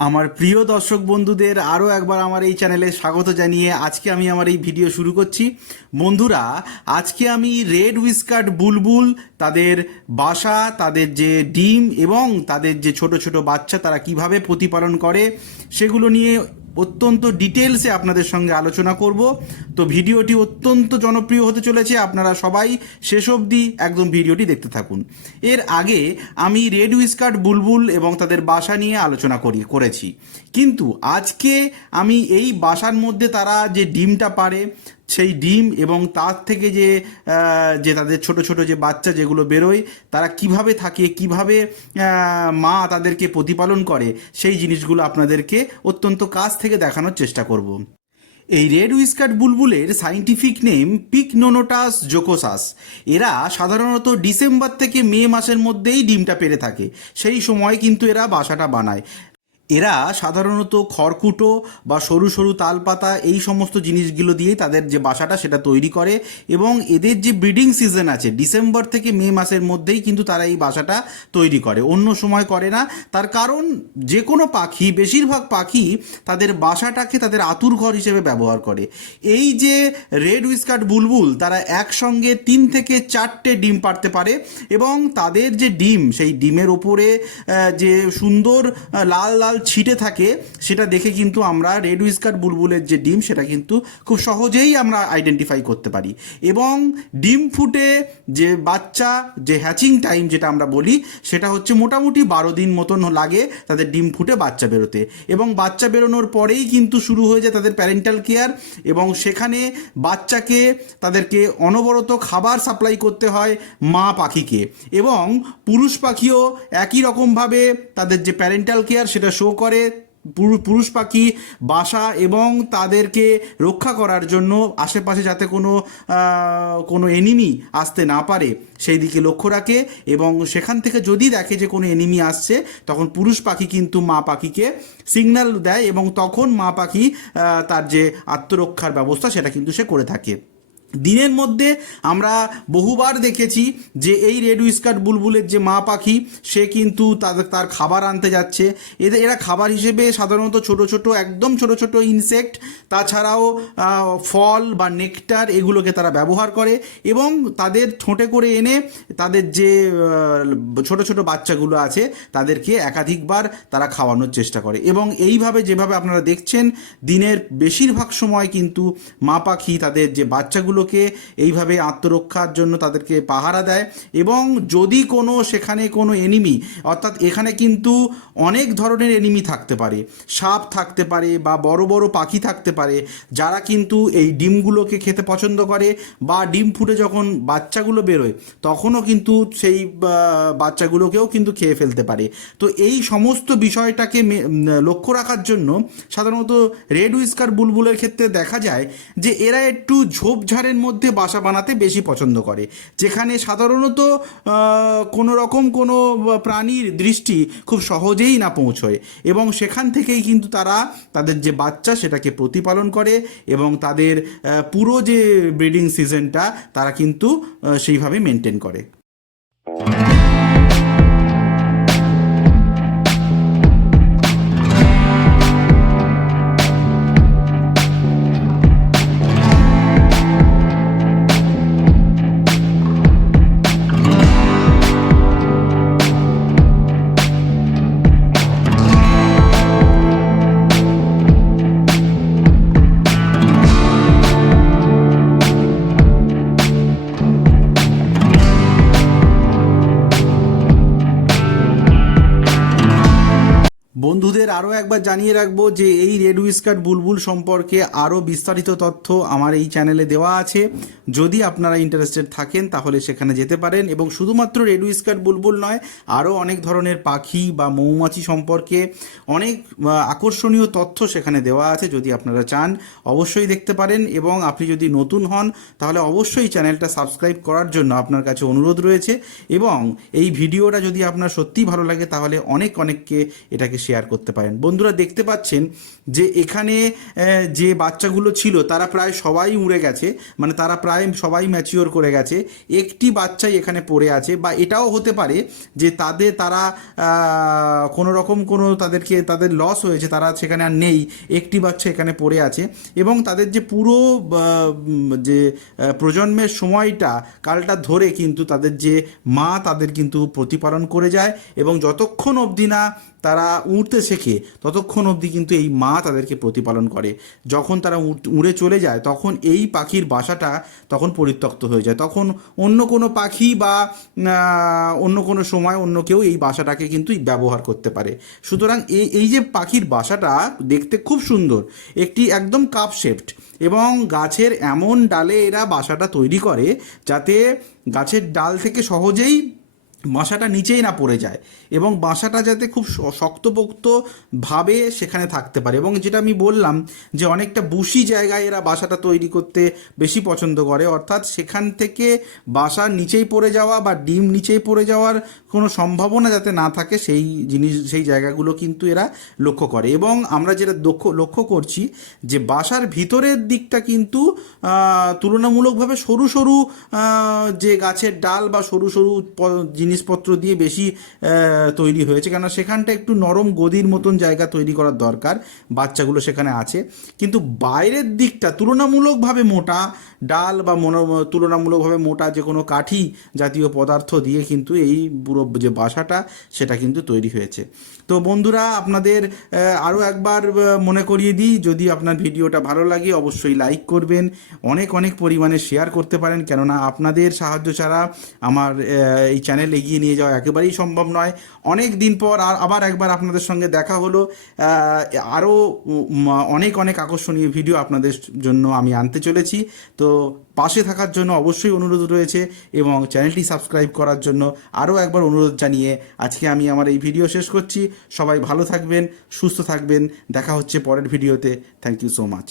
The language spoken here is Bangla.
আমার প্রিয় দর্শক বন্ধুদের আরও একবার আমার এই চ্যানেলে স্বাগত জানিয়ে আজকে আমি আমার এই ভিডিও শুরু করছি। বন্ধুরা, আজকে আমি রেড উইস্কার্ড বুলবুল, তাদের বাসা, তাদের যে ডিম এবং তাদের যে ছোট ছোট বাচ্চা তারা কিভাবে প্রতিপালন করে সেগুলো নিয়ে অত্যন্ত ডিটেলসে আপনাদের সঙ্গে আলোচনা করব। তো ভিডিওটি অত্যন্ত জনপ্রিয় হতে চলেছে, আপনারা সবাই শেষ অবধি একদম ভিডিওটি দেখতে থাকুন। এর আগে আমি রেড উইস্কার্ড বুলবুল এবং তাদের বাসা নিয়ে আলোচনা করেছি, কিন্তু আজকে আমি এই বাসার মধ্যে তারা যে ডিমটা পারে সেই ডিম এবং তার থেকে যে তাদের ছোট ছোট যে বাচ্চা যেগুলো বেরোয় তারা কিভাবে থাকে, কিভাবে মা তাদেরকে প্রতিপালন করে সেই জিনিসগুলো আপনাদেরকে অত্যন্ত কাছ থেকে দেখানোর চেষ্টা করব। এই রেড উইস্কার্ড বুলবুলের সাইন্টিফিক নেম পিকনোনোটাস জোকোসাস। এরা সাধারণত ডিসেম্বর থেকে মে মাসের মধ্যেই ডিমটা পেড়ে থাকে, সেই সময় কিন্তু এরা বাসাটা বানায়। এরা সাধারণত খড়কুটো বা সরু সরু তালপাতা এই সমস্ত জিনিসগুলো দিয়েই তাদের যে বাসাটা সেটা তৈরি করে, এবং এদের যে ব্রিডিং সিজন আছে ডিসেম্বর থেকে মে মাসের মধ্যেই কিন্তু তারা এই বাসাটা তৈরি করে, অন্য সময় করে না। তার কারণ যে কোনো পাখি, বেশিরভাগ পাখি তাদের বাসাটাকে তাদের আতুরঘর হিসেবে ব্যবহার করে। এই যে রেড উইস্কার্ড বুলবুল তারা একসঙ্গে 3 থেকে 4টে ডিম পাড়তে পারে, এবং তাদের যে ডিম সেই ডিমের ওপরে যে সুন্দর লাল লাল ছিটে থাকে সেটা দেখে কিন্তু আমরা রেড উইস্কার্ড বুলবুলের যে ডিম সেটা কিন্তু খুব সহজেই আমরা আইডেন্টিফাই করতে পারি। এবং ডিম ফুটে যে বাচ্চা, যে হ্যাচিং টাইম যেটা আমরা বলি, সেটা হচ্ছে মোটামুটি 12 দিন মতন লাগে তাদের ডিম ফুটে বাচ্চা বেরোতে। এবং বাচ্চা বেরোনোর পরেই কিন্তু শুরু হয়ে যায় তাদের প্যারেন্টাল কেয়ার, এবং সেখানে বাচ্চাকে তাদেরকে অনবরত খাবার সাপ্লাই করতে হয় মা পাখিকে। এবং পুরুষ পাখিও একই রকমভাবে তাদের যে প্যারেন্টাল কেয়ার সেটা শো করে। পুরুষ পাখি বাসা এবং তাদেরকে রক্ষা করার জন্য আশেপাশে যাতে কোনো এনিমি আসতে না পারে সেই দিকে লক্ষ্য রাখে, এবং সেখান থেকে যদি দেখে যে কোনো এনিমি আসছে তখন পুরুষ পাখি কিন্তু মা পাখিকে সিগন্যাল দেয়, এবং তখন মা পাখি তার যে আত্মরক্ষার ব্যবস্থা সেটা কিন্তু সে করে থাকে। দিনের মধ্যে আমরা বহুবার দেখেছি যে এই রেড উইস্কার্ড বুলবুলের যে মা পাখি সে কিন্তু তার খাবার আনতে যাচ্ছে। এরা খাবার হিসেবে সাধারণত ছোট ছোট, একদম ছোট ছোট ইনসেক্ট, তাছাড়াও ফল বা নেকটার এগুলোকে তারা ব্যবহার করে, এবং তাদের ঠোঁটে করে এনে তাদের যে ছোট ছোট বাচ্চাগুলো আছে তাদেরকে একাধিকবার তারা খাওয়ানোর চেষ্টা করে। এবং এইভাবে যেভাবে আপনারা দেখছেন দিনের বেশিরভাগ সময় কিন্তু মা পাখি তাদের যে বাচ্চাগুলোকে এইভাবে আত্মরক্ষার জন্য তাদেরকে পাহারা দেয়। এবং যদি সেখানে কোনো এনিমি, অর্থাৎ এখানে কিন্তু অনেক ধরনের এনিমি থাকতে পারে, সাপ থাকতে পারে বা বড় বড় পাখি থাকতে পারে যারা কিন্তু এই ডিমগুলোকে খেতে পছন্দ করে, বা ডিম ফুটে যখন বাচ্চাগুলো বেরোয় তখনও কিন্তু সেই বাচ্চাগুলোকেও কিন্তু খেয়ে ফেলতে পারে। তো এই সমস্ত বিষয়টাকে লক্ষ্য রাখার জন্য সাধারণত রেড উইস্কার বুলবুলের ক্ষেত্রে দেখা যায় যে এরা একটু ঝোপঝাড়ের মধ্যে বাসা বানাতে বেশি পছন্দ করে, যেখানে সাধারণত কোনো রকম কোনো প্রাণীর দৃষ্টি খুব সহজেই না পৌঁছয়, এবং সেখান থেকেই কিন্তু তারা তাদের যে বাচ্চা সেটাকে প্রতিপালন করে, এবং তাদের পুরো যে ব্রিডিং সিজনটা তারা কিন্তু সেইভাবে মেনটেন করে। বন্ধুদের আরও একবার জানিয়ে রাখবো যে এই রেড উইস্কার্ড বুলবুল সম্পর্কে আরও বিস্তারিত তথ্য আমার এই চ্যানেলে দেওয়া আছে, যদি আপনারা ইন্টারেস্টেড থাকেন তাহলে সেখানে যেতে পারেন। এবং শুধুমাত্র রেড উইস্কার্ড বুলবুল নয়, আরও অনেক ধরনের পাখি বা মৌমাছি সম্পর্কে অনেক আকর্ষণীয় তথ্য সেখানে দেওয়া আছে, যদি আপনারা চান অবশ্যই দেখতে পারেন। এবং আপনি যদি নতুন হন তাহলে অবশ্যই চ্যানেলটা সাবস্ক্রাইব করার জন্য আপনার কাছে অনুরোধ রয়েছে, এবং এই ভিডিওটা যদি আপনার সত্যিই ভালো লাগে তাহলে অনেককে এটাকে শেয়ার করতে পারেন। বন্ধুরা দেখতে পাচ্ছেন যে এখানে যে বাচ্চাগুলো ছিল তারা প্রায় সবাই উড়ে গেছে, মানে তারা প্রায় সবাই ম্যাচিওর করে গেছে, একটি বাচ্চাই এখানে পড়ে আছে। বা এটাও হতে পারে যে তারা কোনো রকম তাদের লস হয়েছে, তারা সেখানে আর নেই, একটি বাচ্চা এখানে পড়ে আছে। এবং তাদের যে পুরো যে প্রজন্মের সময়টা কালটা ধরে কিন্তু তাদের যে মা তাদের কিন্তু প্রতিপালন করে যায়, এবং যতক্ষণ অবধি না তারা উড়তে শেখে ততক্ষণ অবধি কিন্তু এই মা তাদেরকে প্রতিপালন করে। যখন তারা উড়ে চলে যায় তখন এই পাখির বাসাটা তখন পরিত্যক্ত হয়ে যায়, তখন অন্য কোনো পাখি বা অন্য কোনো সময় অন্য কেউ এই বাসাটাকে কিন্তু ব্যবহার করতে পারে। সুতরাং এই যে পাখির বাসাটা দেখতে খুব সুন্দর, একটি একদম কাপ শেপড, এবং গাছের এমন ডালে এরা বাসাটা তৈরি করে যাতে গাছের ডাল থেকে সহজেই বাসাটা নিচেই না পড়ে যায়, এবং বাসাটা যাতে খুব শক্তপোক্তভাবে সেখানে থাকতে পারে। এবং যেটা আমি বললাম যে অনেকটা বুশি জায়গায় এরা বাসাটা তৈরি করতে বেশি পছন্দ করে, অর্থাৎ সেখান থেকে বাসা নিচেই পড়ে যাওয়া বা ডিম নিচেই পড়ে যাওয়ার কোনো সম্ভাবনা যাতে না থাকে সেই জায়গাগুলো কিন্তু এরা লক্ষ্য করে। এবং আমরা যেটা লক্ষ্য করছি যে বাসার ভিতরের দিকটা কিন্তু তুলনামূলকভাবে সরু সরু যে গাছের ডাল বা সরু সরু জিনিসপত্র দিয়ে বেশি তৈরি হয়েছে, কেন সেখানটা একটু নরম গদির মতন জায়গা তৈরি করার দরকার, বাচ্চাগুলো সেখানে আছে। কিন্তু বাইরের দিকটা তুলনামূলকভাবে মোটা ডাল বা তুলনামূলকভাবে মোটা যে কোনো কাঠি জাতীয় পদার্থ দিয়ে কিন্তু এই পুরো যে বাসাটা সেটা কিন্তু তৈরি হয়েছে। তো বন্ধুরা, আপনাদের আরও একবার মনে করিয়ে দিই, যদি আপনার ভিডিওটা ভালো লাগে অবশ্যই লাইক করবেন, অনেক পরিমাণে শেয়ার করতে পারেন, কেননা আপনাদের সাহায্য ছাড়া আমার এই চ্যানেল এগিয়ে নিয়ে যাওয়া একেবারেই সম্ভব নয়। অনেক দিন পর আবার একবার আপনাদের সঙ্গে দেখা হলো, আরও অনেক আকর্ষণীয় ভিডিও আপনাদের জন্য আমি আনতে চলেছি। তো পাশে থাকার জন্য অবশ্যই অনুরোধ রয়েছে, এবং চ্যানেলটি সাবস্ক্রাইব করার জন্য আরও একবার অনুরোধ জানিয়ে আজকে আমি আমার এই ভিডিও শেষ করছি। সবাই ভালো থাকবেন, সুস্থ থাকবেন, দেখা হচ্ছে পরের ভিডিওতে। Thank you so much.